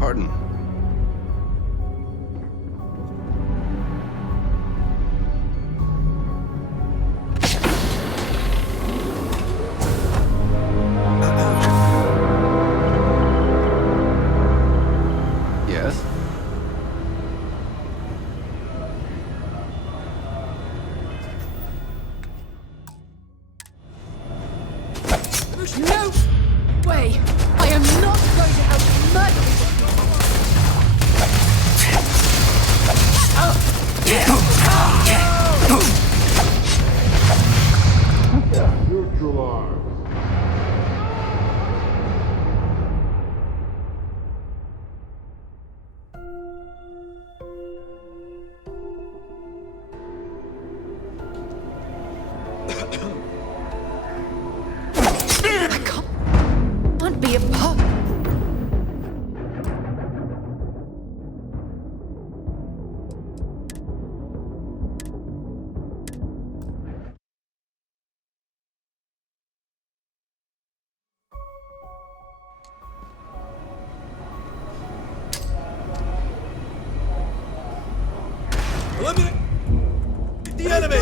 Pardon. Yes? No way! I am not going to help you murder Neutralized. Can't be a pup. Eliminate the enemy!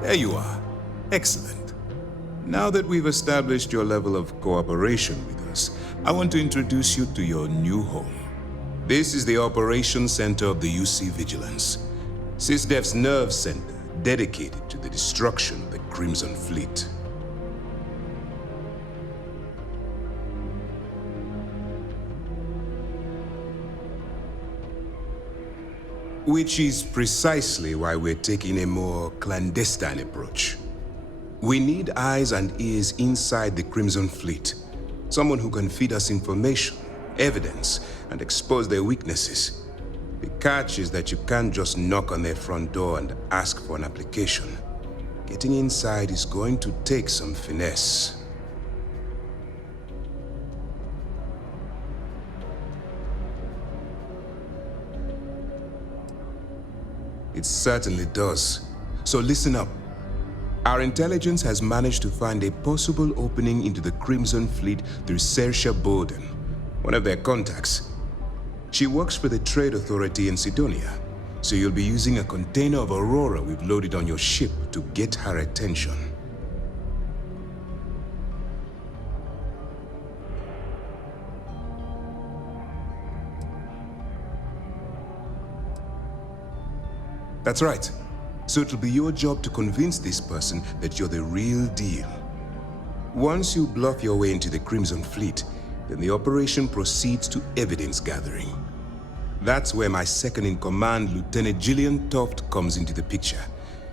There you are. Excellent. Now that we've established your level of cooperation with us, I want to introduce you to your new home. This is the Operations Center of the UC Vigilance, SysDef's nerve center dedicated to the destruction of the Crimson Fleet. Which is precisely why we're taking a more clandestine approach. We need eyes and ears inside the Crimson Fleet. Someone who can feed us information, evidence, and expose their weaknesses. The catch is that you can't just knock on their front door and ask for an application. Getting inside is going to take some finesse. It certainly does. So listen up. Our intelligence has managed to find a possible opening into the Crimson Fleet through Saoirse Bolden, one of their contacts. She works for the Trade Authority in Sidonia, so you'll be using a container of Aurora we've loaded on your ship to get her attention. That's right. So it'll be your job to convince this person that you're the real deal. Once you bluff your way into the Crimson Fleet, then the operation proceeds to evidence gathering. That's where my second-in-command, Lieutenant Gillian Toft, comes into the picture.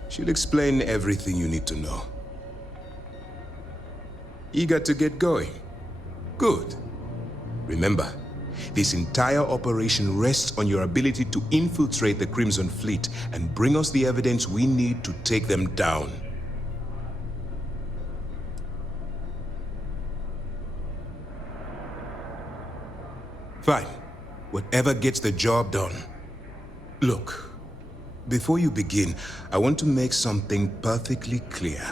She'll explain everything you need to know. Eager to get going? Good. Remember, this entire operation rests on your ability to infiltrate the Crimson Fleet and bring us the evidence we need to take them down. Fine. Whatever gets the job done. Look, before you begin, I want to make something perfectly clear.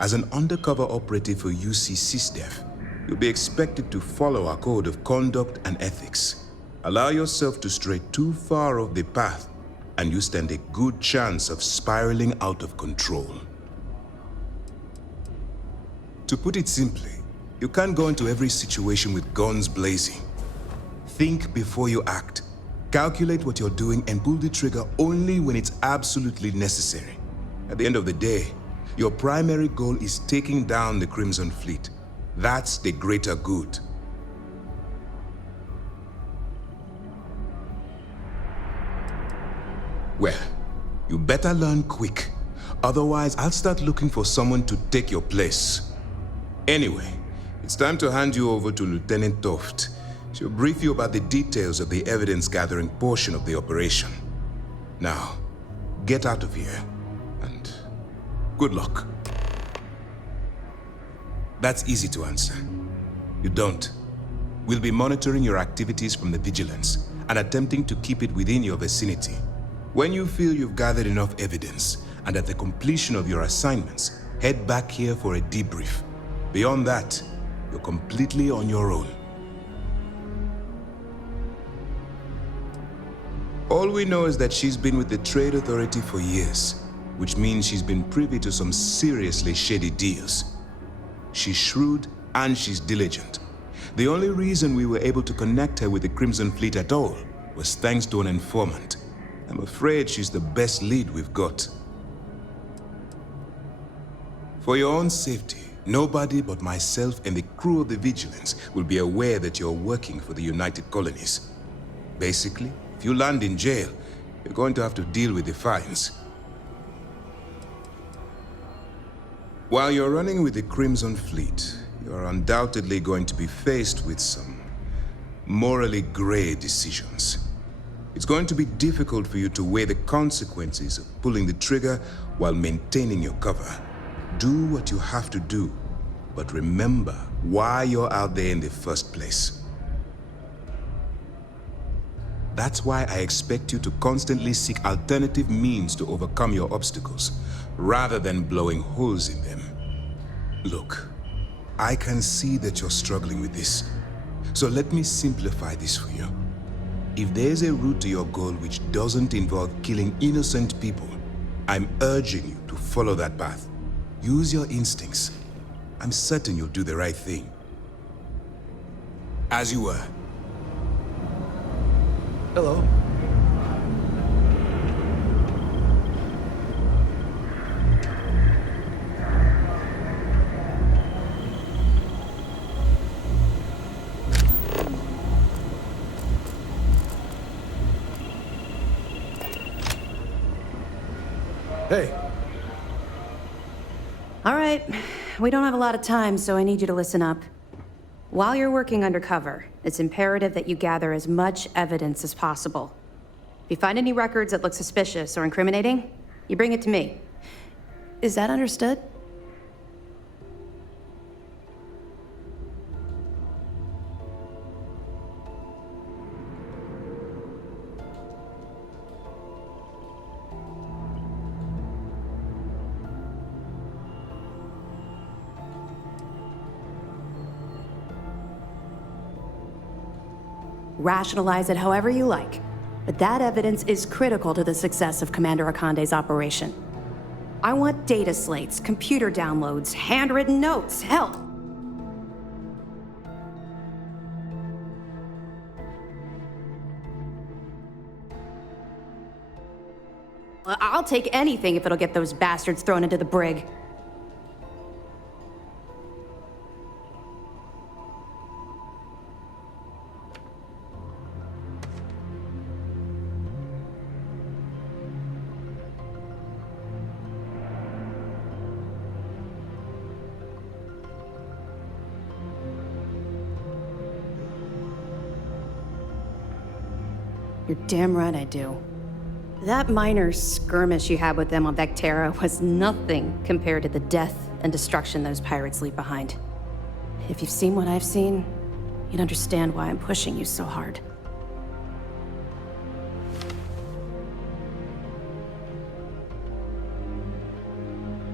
As an undercover operative for UC SysDef, you'll be expected to follow our code of conduct and ethics. Allow yourself to stray too far off the path, and you stand a good chance of spiraling out of control. To put it simply, you can't go into every situation with guns blazing. Think before you act. Calculate what you're doing and pull the trigger only when it's absolutely necessary. At the end of the day, your primary goal is taking down the Crimson Fleet. That's the greater good. Well, you better learn quick. Otherwise, I'll start looking for someone to take your place. Anyway, it's time to hand you over to Lieutenant Toft. She'll brief you about the details of the evidence-gathering portion of the operation. Now, get out of here, and good luck. That's easy to answer. You don't. We'll be monitoring your activities from the Vigilance and attempting to keep it within your vicinity. When you feel you've gathered enough evidence, and at the completion of your assignments, head back here for a debrief. Beyond that, you're completely on your own. All we know is that she's been with the Trade Authority for years, which means she's been privy to some seriously shady deals. She's shrewd and she's diligent. The only reason we were able to connect her with the Crimson Fleet at all was thanks to an informant. I'm afraid she's the best lead we've got. For your own safety, nobody but myself and the crew of the Vigilance will be aware that you're working for the United Colonies. Basically, if you land in jail, you're going to have to deal with the fines. While you're running with the Crimson Fleet, you're undoubtedly going to be faced with some morally gray decisions. It's going to be difficult for you to weigh the consequences of pulling the trigger while maintaining your cover. Do what you have to do, but remember why you're out there in the first place. That's why I expect you to constantly seek alternative means to overcome your obstacles, rather than blowing holes in them. Look, I can see that you're struggling with this, so let me simplify this for you. If there's a route to your goal which doesn't involve killing innocent people, I'm urging you to follow that path. Use your instincts. I'm certain you'll do the right thing. As you were. Hello. Hey. All right, we don't have a lot of time, so I need you to listen up. While you're working undercover, it's imperative that you gather as much evidence as possible. If you find any records that look suspicious or incriminating, you bring it to me. Is that understood? Rationalize it however you like, but that evidence is critical to the success of Commander Akande's operation. I want data slates, computer downloads, handwritten notes, hell. I'll take anything if it'll get those bastards thrown into the brig. You're damn right I do. That minor skirmish you had with them on Vectera was nothing compared to the death and destruction those pirates leave behind. If you've seen what I've seen, you'd understand why I'm pushing you so hard.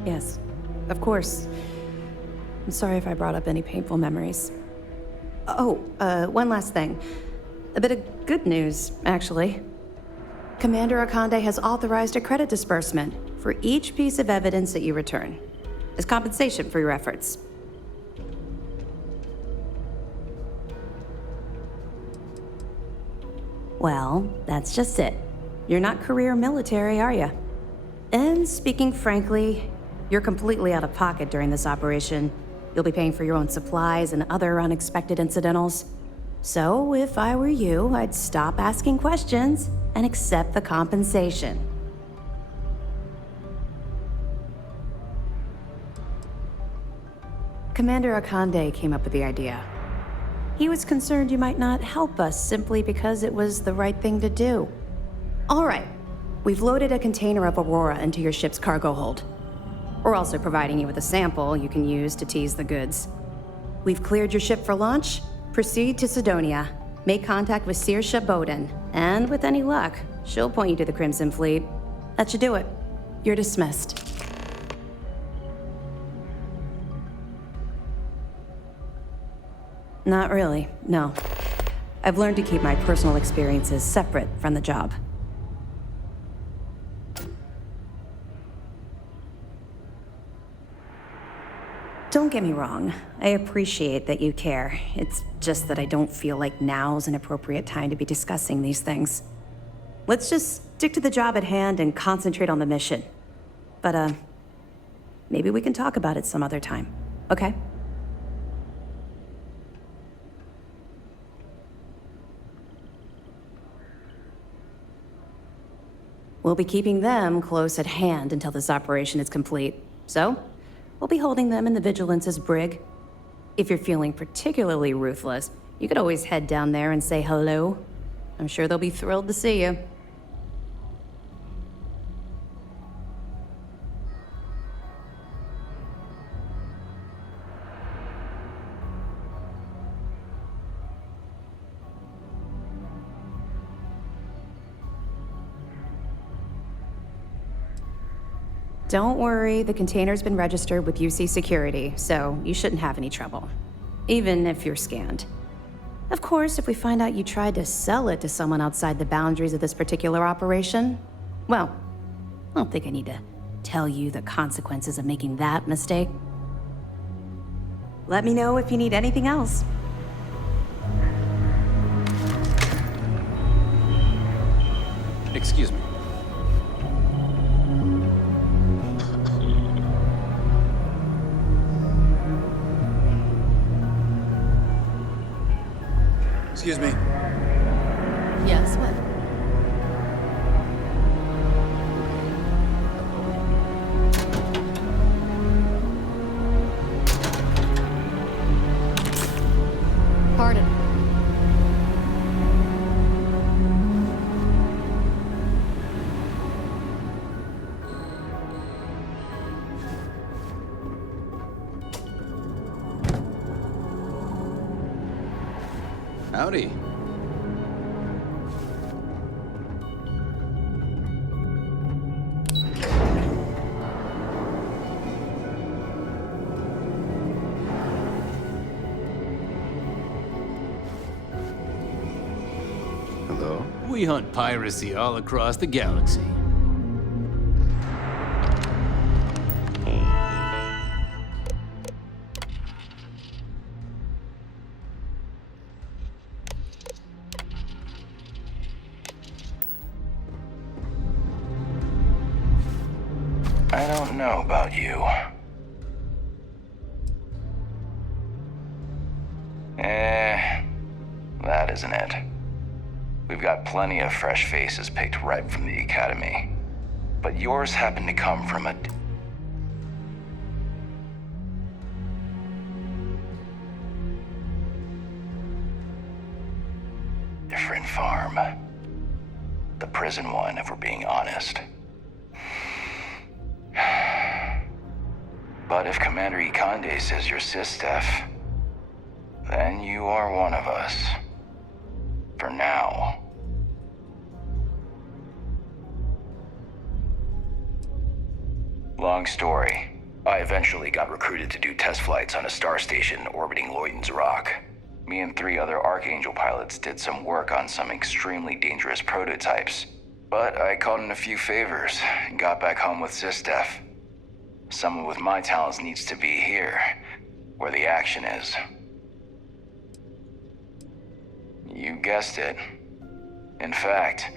Yes, of course. I'm sorry if I brought up any painful memories. Oh, one last thing. A bit of good news, actually. Commander Akande has authorized a credit disbursement for each piece of evidence that you return, as compensation for your efforts. Well, that's just it. You're not career military, are you? And speaking frankly, you're completely out of pocket during this operation. You'll be paying for your own supplies and other unexpected incidentals. So, if I were you, I'd stop asking questions and accept the compensation. Commander Akande came up with the idea. He was concerned you might not help us simply because it was the right thing to do. All right, we've loaded a container of Aurora into your ship's cargo hold. We're also providing you with a sample you can use to tease the goods. We've cleared your ship for launch. Proceed to Sidonia. Make contact with Saoirse Bowden, and with any luck, she'll point you to the Crimson Fleet. That should do it. You're dismissed. Not really, no. I've learned to keep my personal experiences separate from the job. Don't get me wrong, I appreciate that you care. It's just that I don't feel like now's an appropriate time to be discussing these things. Let's just stick to the job at hand and concentrate on the mission. But, maybe we can talk about it some other time, okay? We'll be keeping them close at hand until this operation is complete. So, we'll be holding them in the Vigilance's brig. If you're feeling particularly ruthless, you could always head down there and say hello. I'm sure they'll be thrilled to see you. Don't worry, the container's been registered with UC Security, so you shouldn't have any trouble. Even if you're scanned. Of course, if we find out you tried to sell it to someone outside the boundaries of this particular operation, well, I don't think I need to tell you the consequences of making that mistake. Let me know if you need anything else. Excuse me. Excuse me. Yes, what? Pardon. Howdy. Hello? We hunt piracy all across the galaxy. I don't know about you. That isn't it. We've got plenty of fresh faces picked right from the Academy. But yours happen to come from a... different farm. The prison one, if we're being honest. But if Commander Ikande says you're Sistef, then you are one of us. For now. Long story. I eventually got recruited to do test flights on a star station orbiting Lloyden's Rock. Me and 3 other Archangel pilots did some work on some extremely dangerous prototypes. But I called in a few favors and got back home with SysDef. Someone with my talents needs to be here, where the action is. You guessed it. In fact,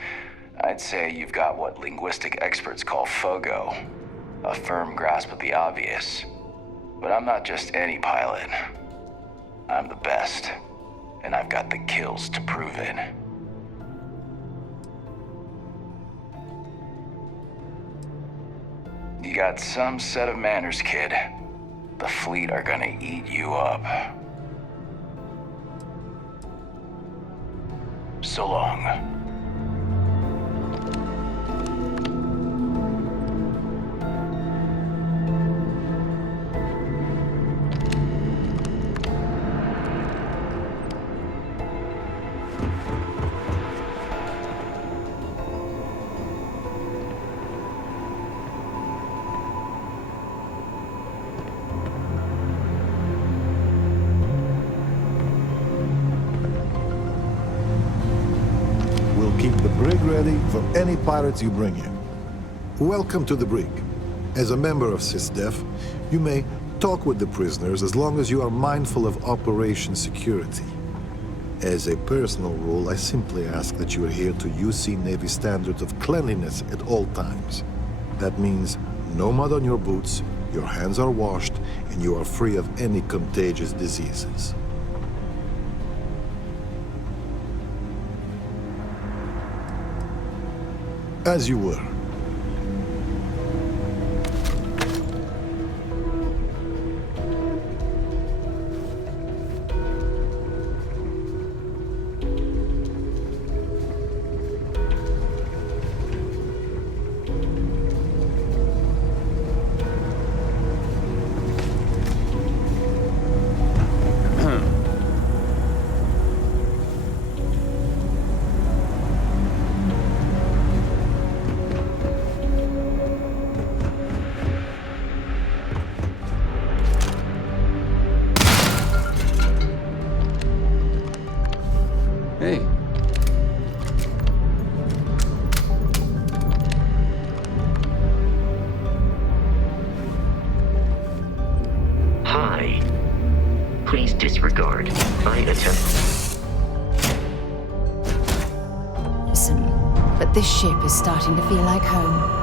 I'd say you've got what linguistic experts call FOGO, a firm grasp of the obvious. But I'm not just any pilot. I'm the best, and I've got the kills to prove it. You got some set of manners, kid. The fleet are gonna eat you up. So long. Keep the brig ready for any pirates you bring in. Welcome to the brig. As a member of SysDef, you may talk with the prisoners as long as you are mindful of operation security. As a personal rule, I simply ask that you adhere to UC Navy standards of cleanliness at all times. That means no mud on your boots, your hands are washed, and you are free of any contagious diseases. As you were. Hey. Hi. Please disregard my attempt. Listen, but this ship is starting to feel like home.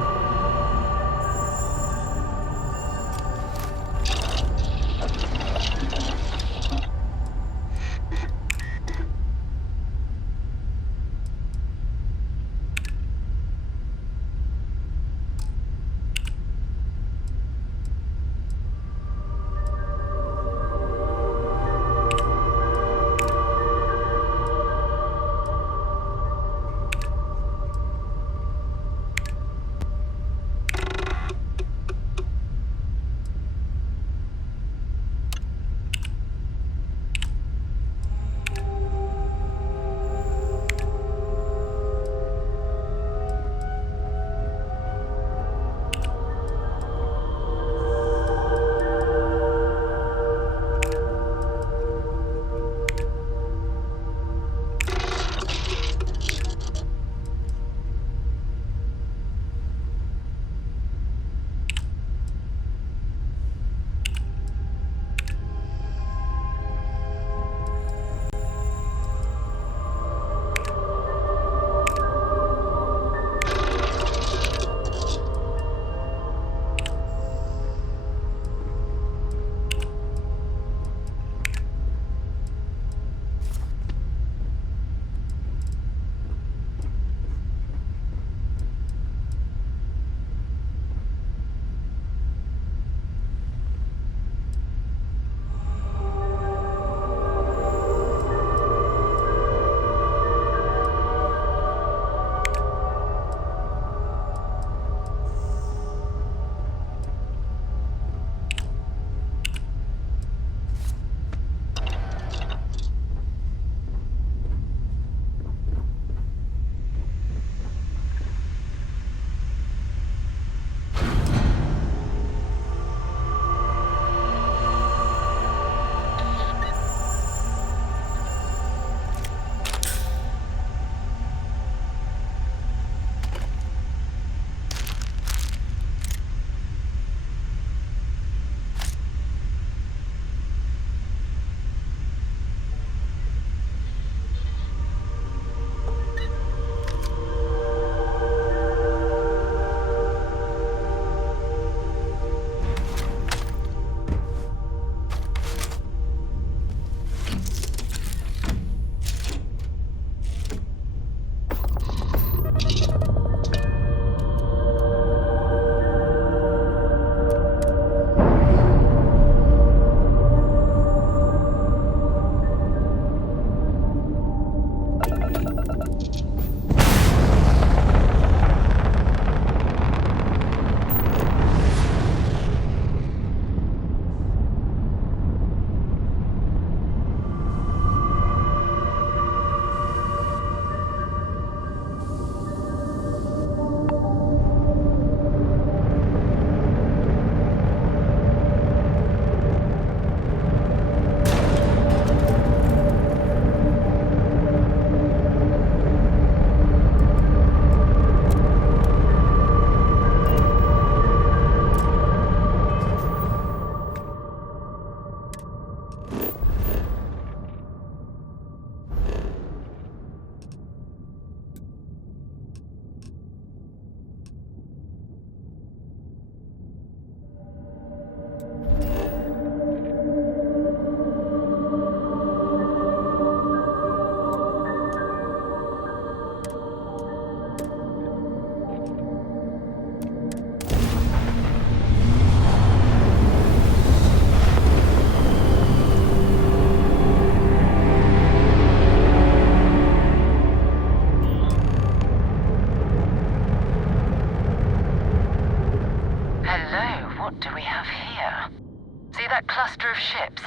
that cluster of ships?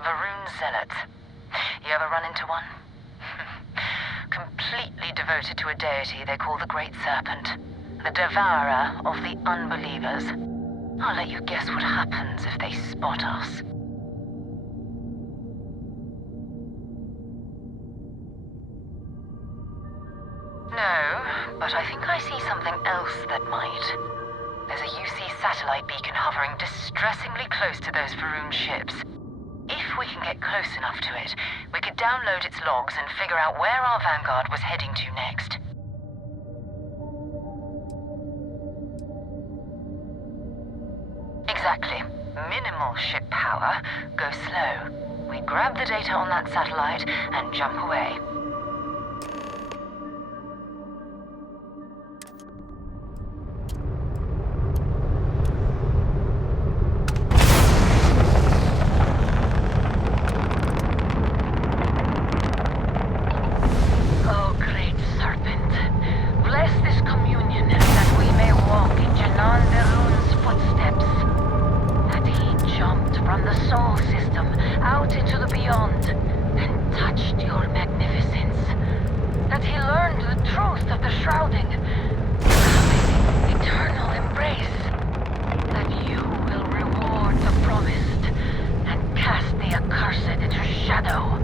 Varun Zealots. You ever run into one? Completely devoted to a deity they call the Great Serpent. The devourer of the unbelievers. I'll let you guess what happens if they spot us. No, but I think I see something else that might. There's a UC satellite beacon hovering distressingly close to those Varun ships. If we can get close enough to it, we could download its logs and figure out where our vanguard was heading to next. Exactly. Minimal ship power. Go slow. We grab the data on that satellite and jump away. Oh, great serpent. Bless this communion that we may walk in Janan Derun's footsteps. That he jumped from the Sol system out into the beyond and touched your magnificence. That he learned the truth of the shrouding, the eternal embrace. That you will reward the promised and cast the accursed into shadow.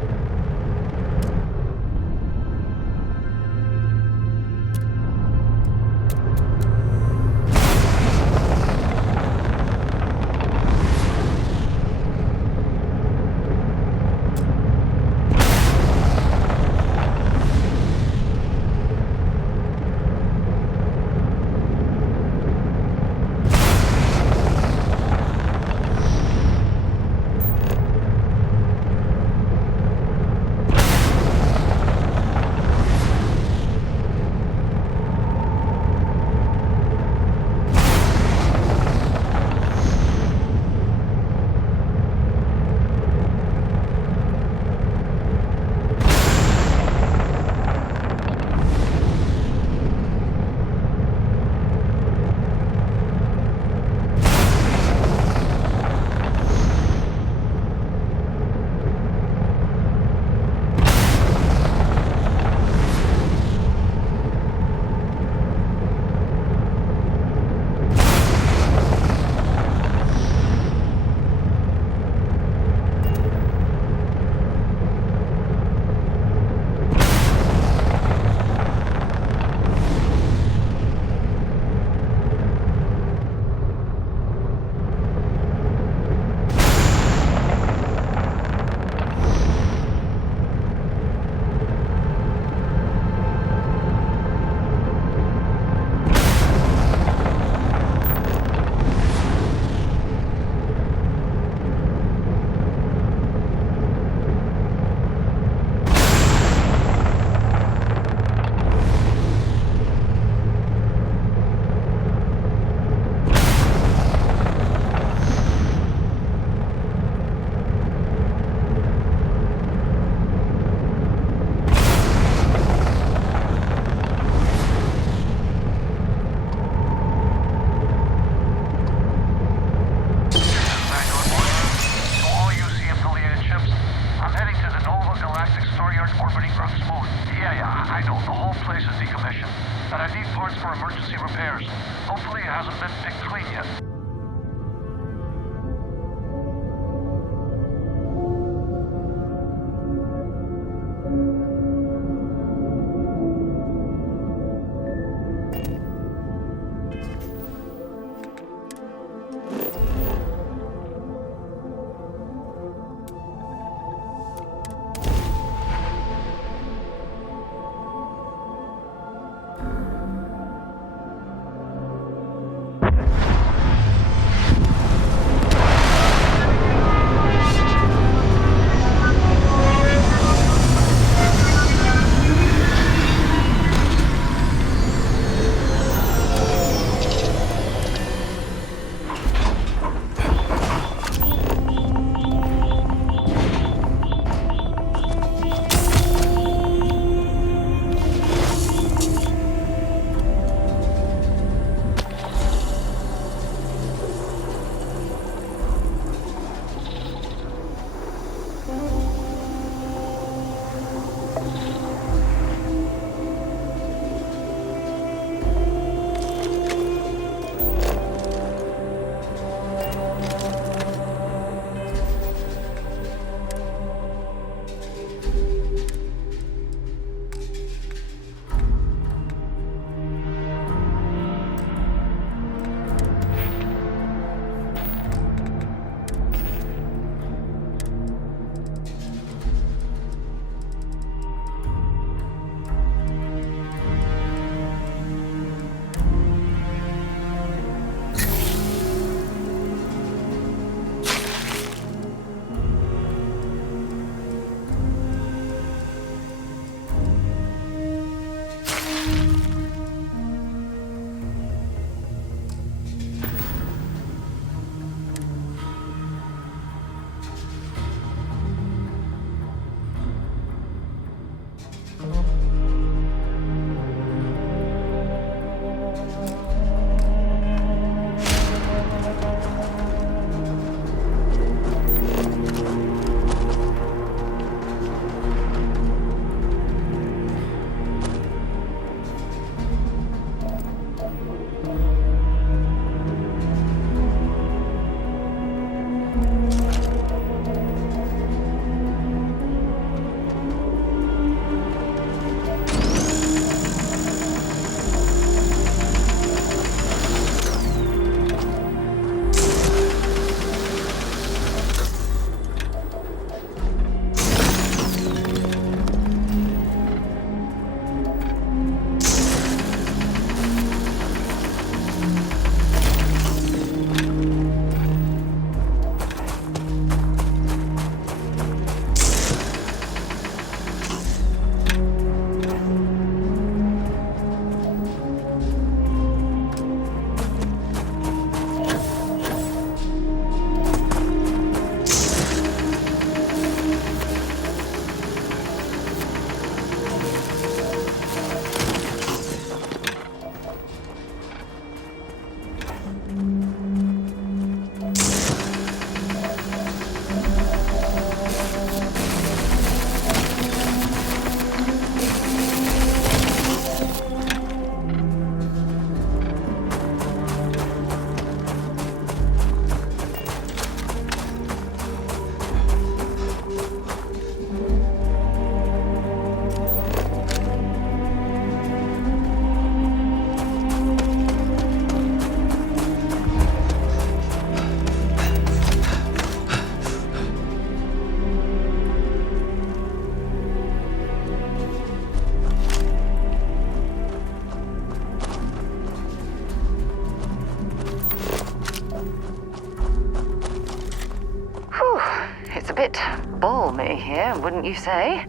bit balmy here, wouldn't you say?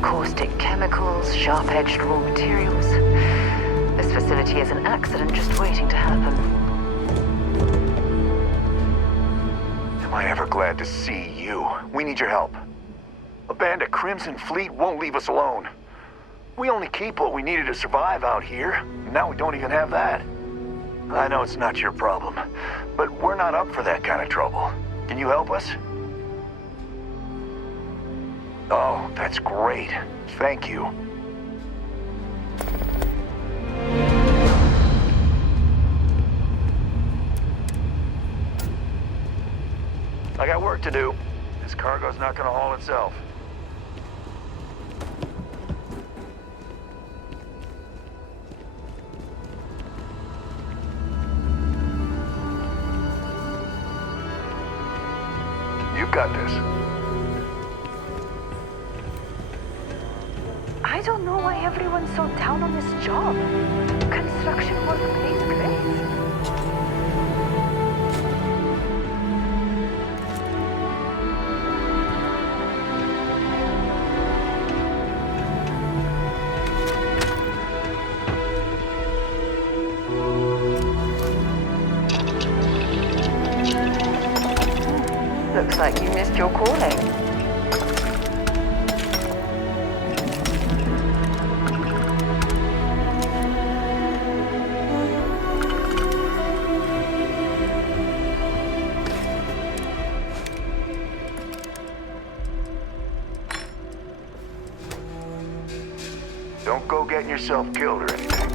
Caustic chemicals, sharp-edged raw materials. This facility is an accident just waiting to happen. Am I ever glad to see you? We need your help. A band of Crimson Fleet won't leave us alone. We only keep what we needed to survive out here, and now we don't even have that. I know it's not your problem, but we're not up for that kind of trouble. Can you help us? Oh, that's great. Thank you. I got work to do. This cargo's not gonna haul itself. You've got this. I don't know why everyone's so down on this job. Construction work pays great. Looks like you missed your calling. Don't go getting yourself killed or anything.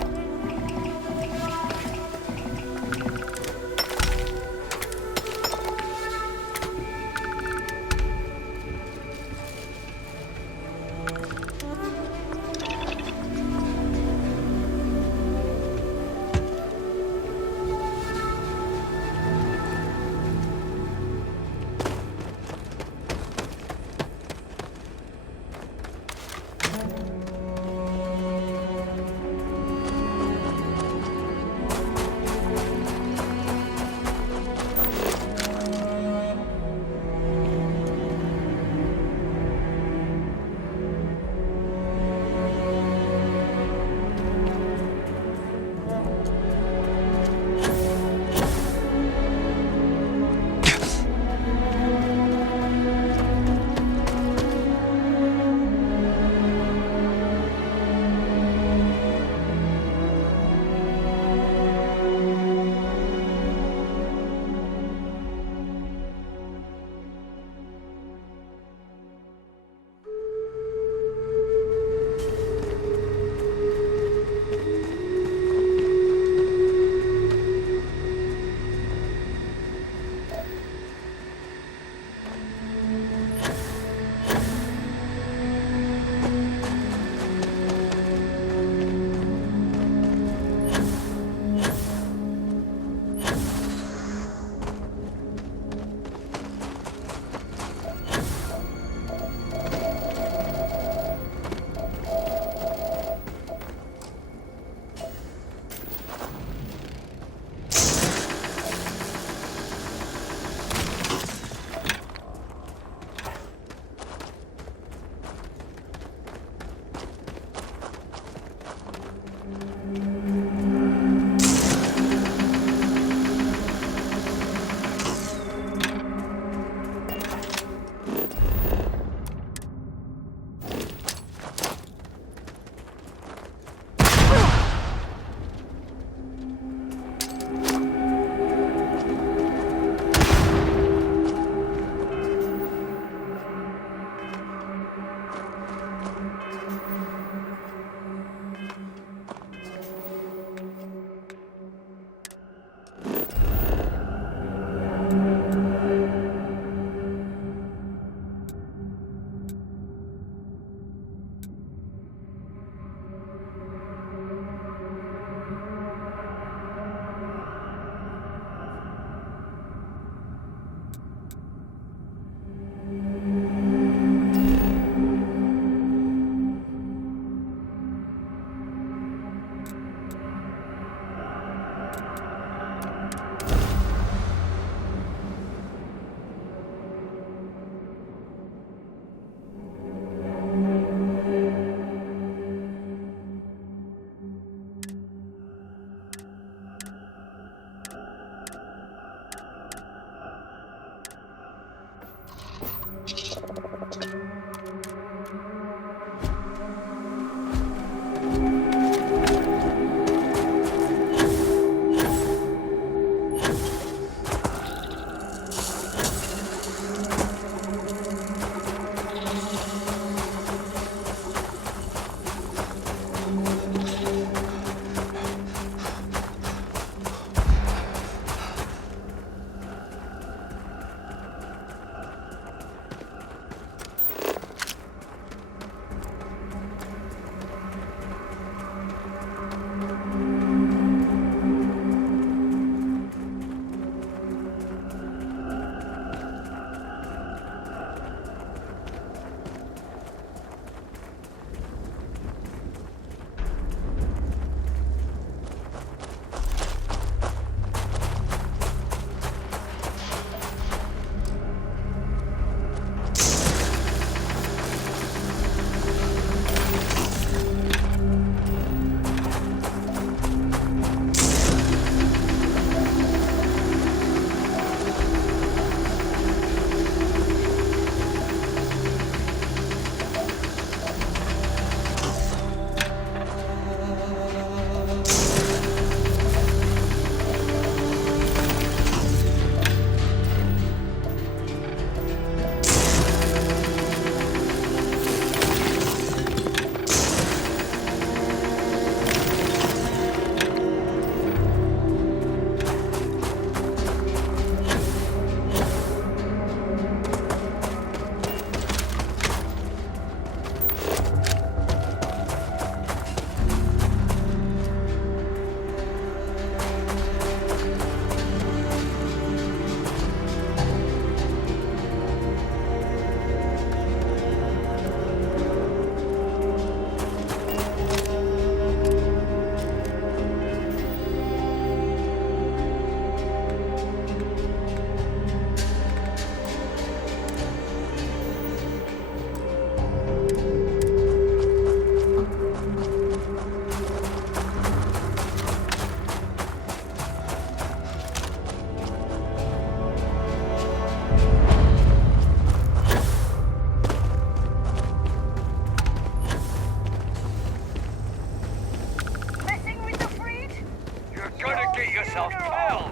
gonna get yourself killed!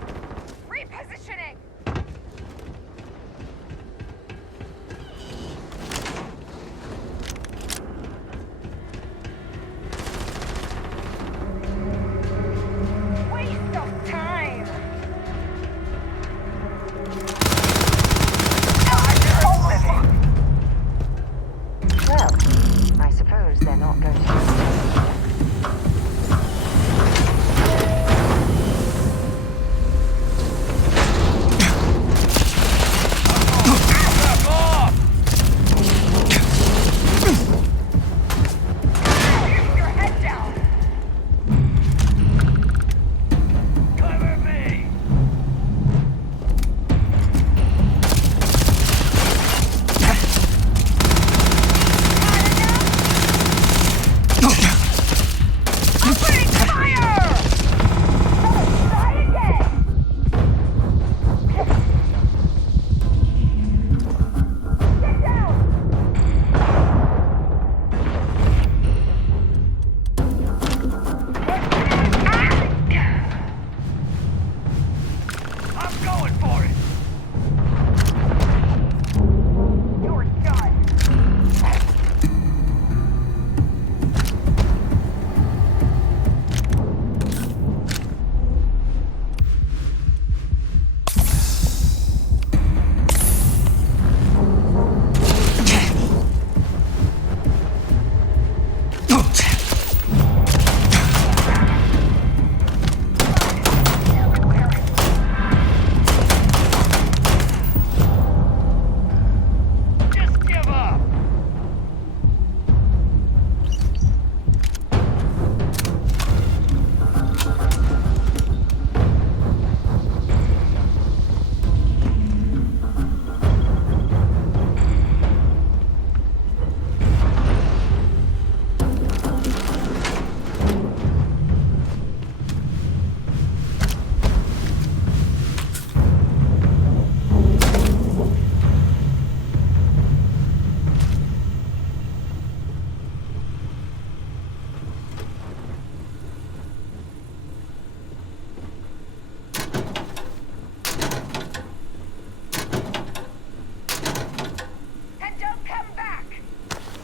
Repositioning! Waste of time! Well, I suppose they're not going to...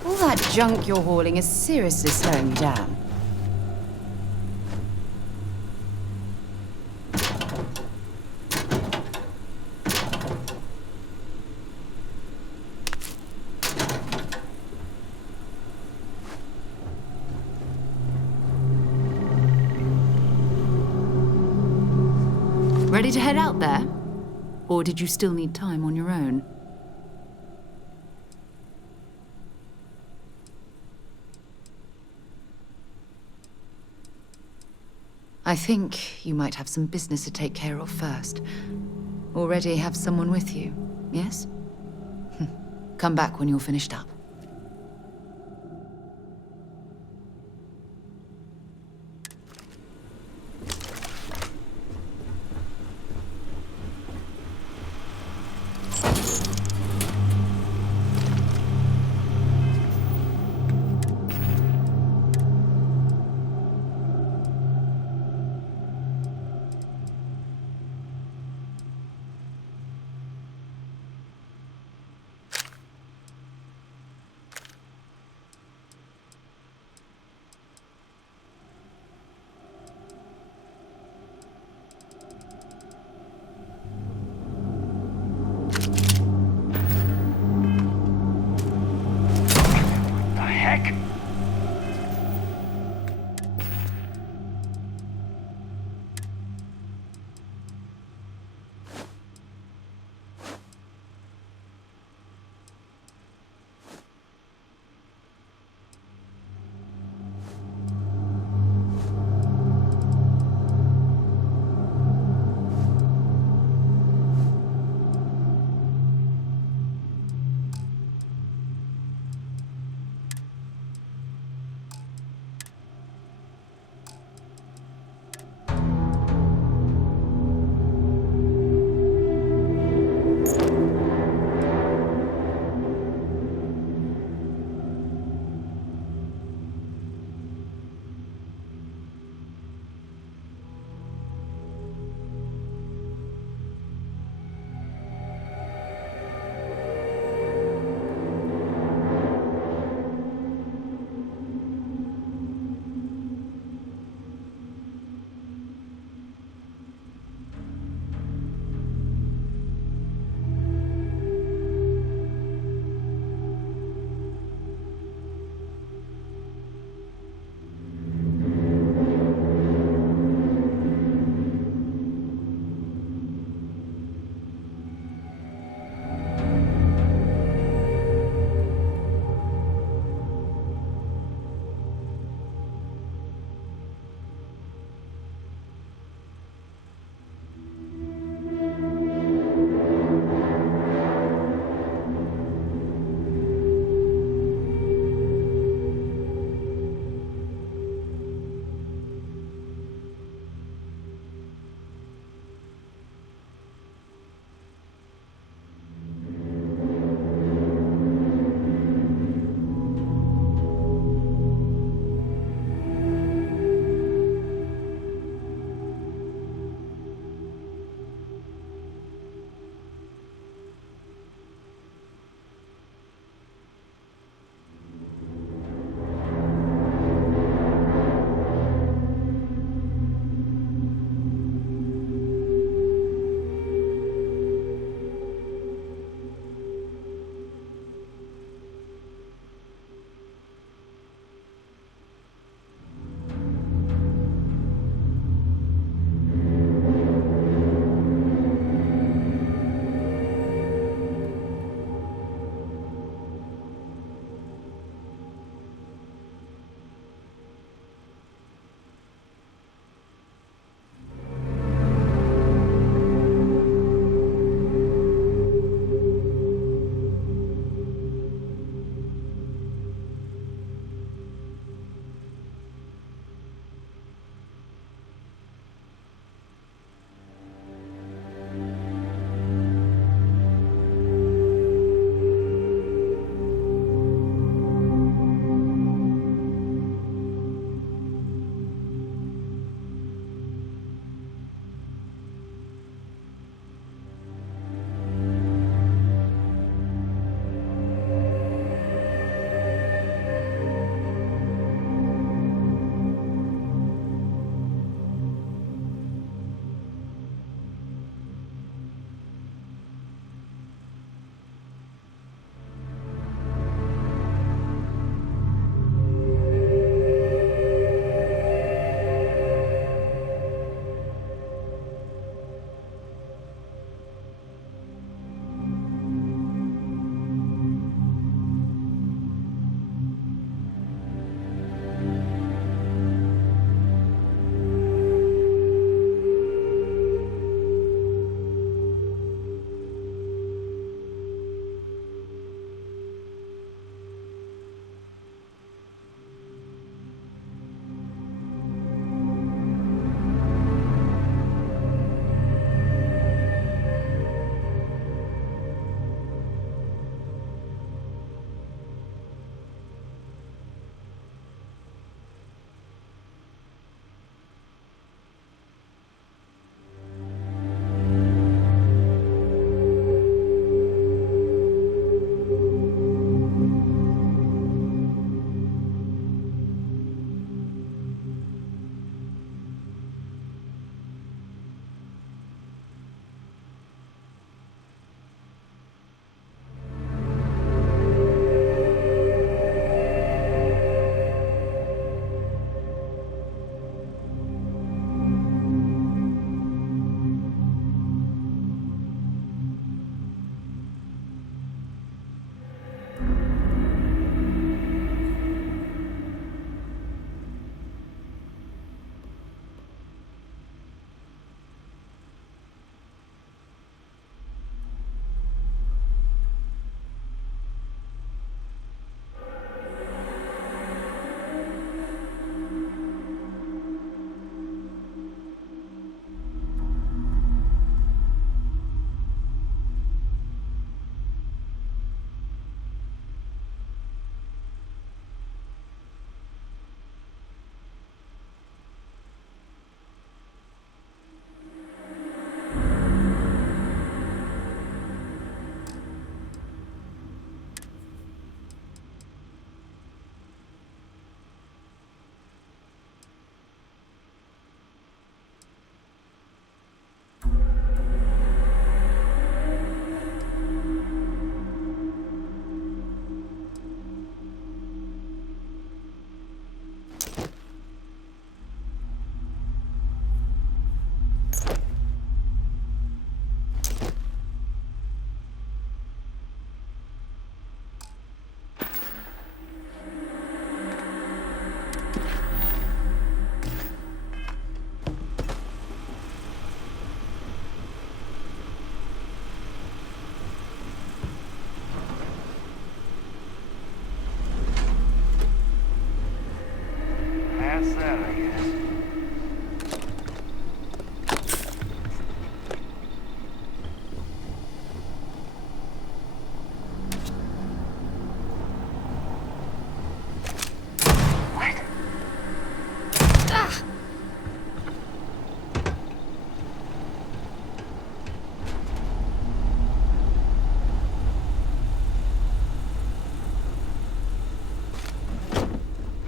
All that junk you're hauling is seriously slowing you down. Ready to head out there? Or did you still need time on your own? I think you might have some business to take care of first. Already have someone with you, yes? Come back when you're finished up.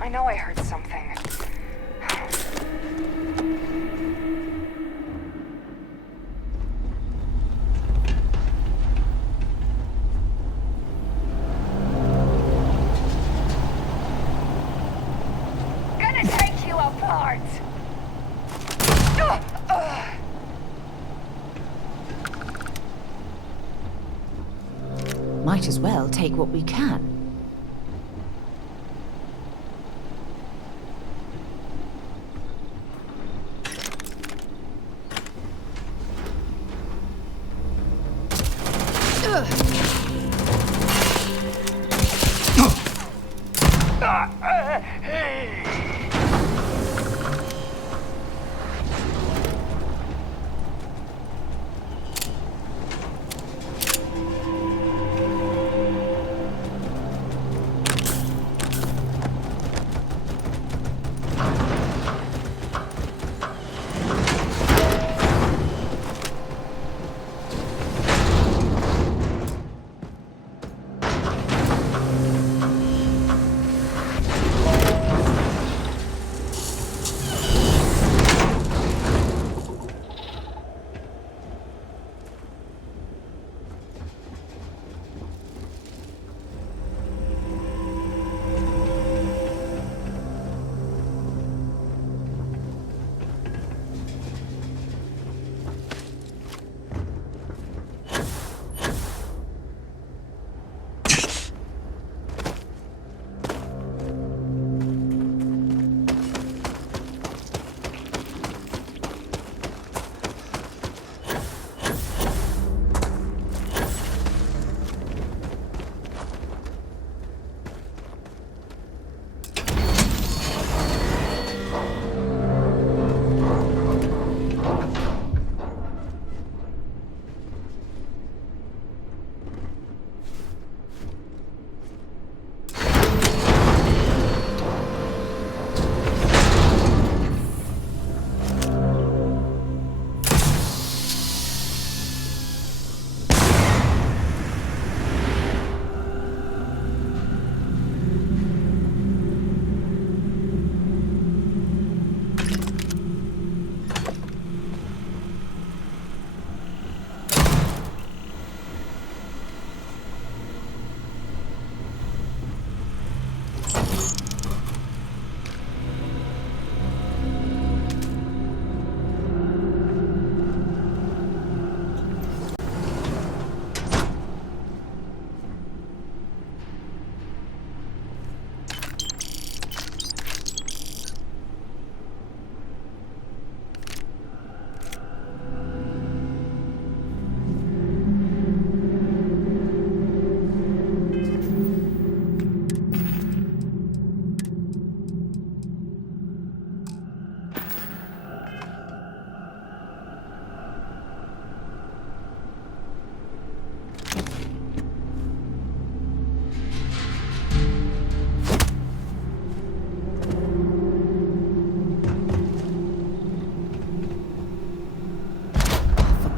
I know I heard something. Gonna take you apart! Might as well take what we can.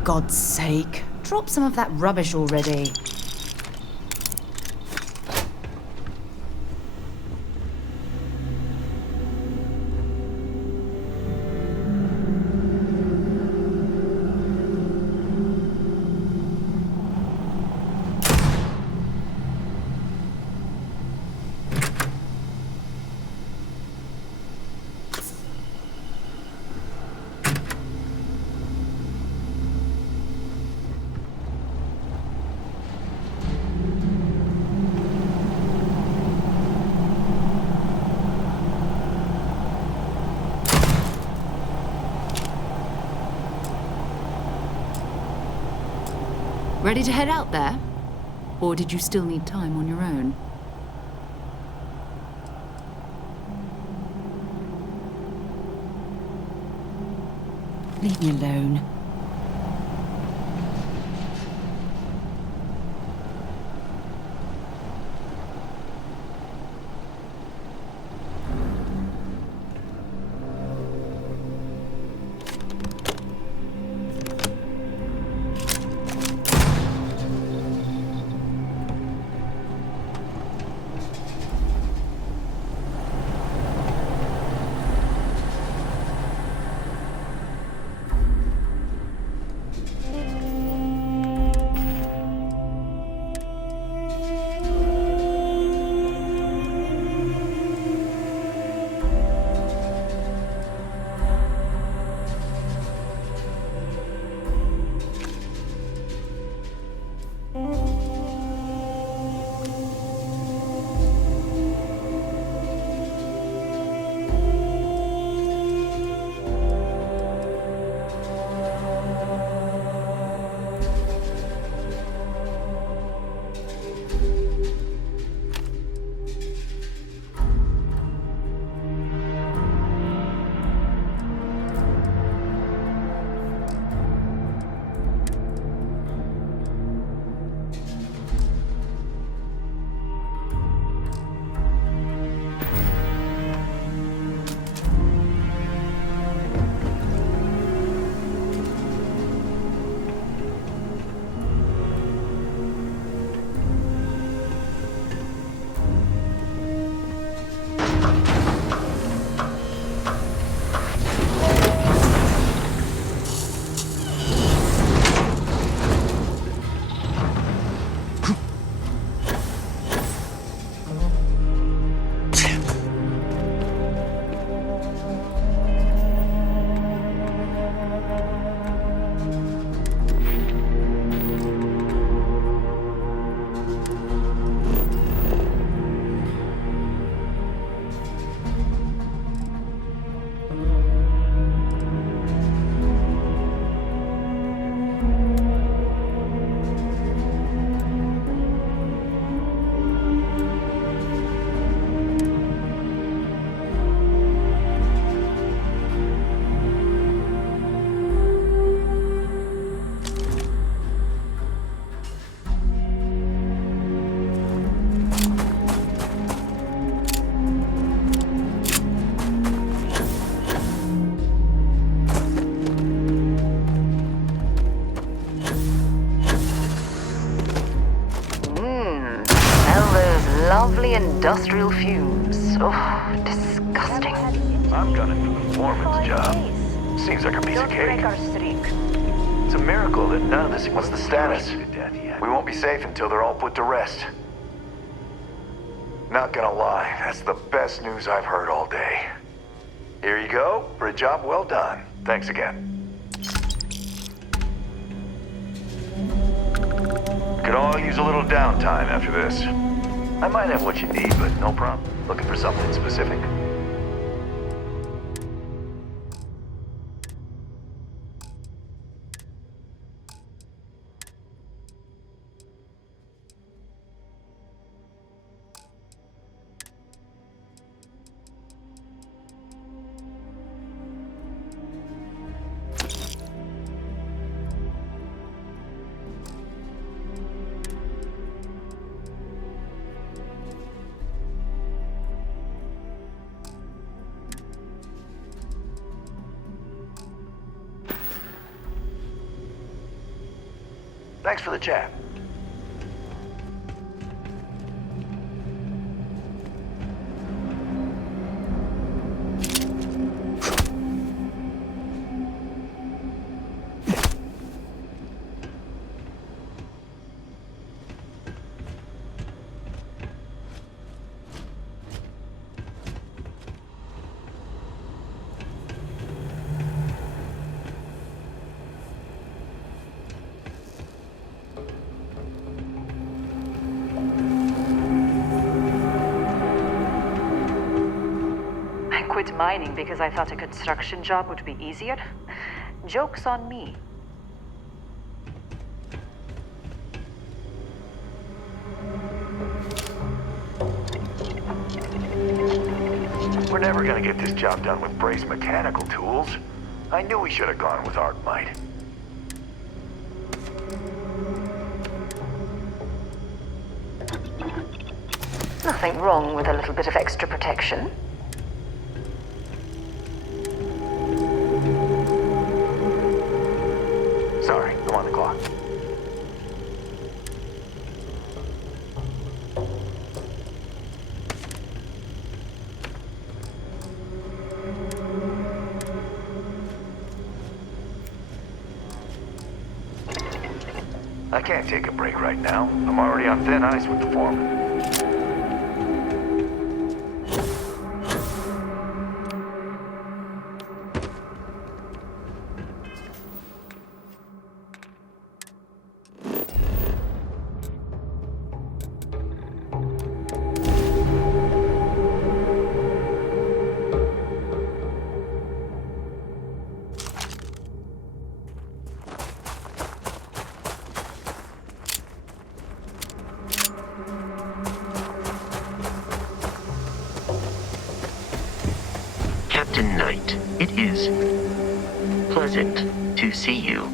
God's sake, drop some of that rubbish already. Ready to head out there? Or did you still need time on your own? Leave me alone. industrial fumes. Oh, disgusting. I'm gunning for the foreman's job. Seems like a piece of cake. It's a miracle that none of this... What's the status? We won't be safe until they're all put to rest. Not gonna lie, that's the best news I've heard all day. Here you go, for a job well done. Thanks again. Could all use a little downtime after this. I might have what you need, but no problem. Looking for something specific? Thanks for the chat. Quit mining because I thought a construction job would be easier. Joke's on me. We're never gonna get this job done with brace mechanical tools. I knew we should have gone with arc might. Nothing wrong with a little bit of extra protection. Sorry, I'm on the clock. I can't take a break right now. I'm already on thin ice with the foreman. Captain Knight, it is pleasant to see you.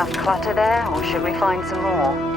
Enough clutter there, or should we find some more?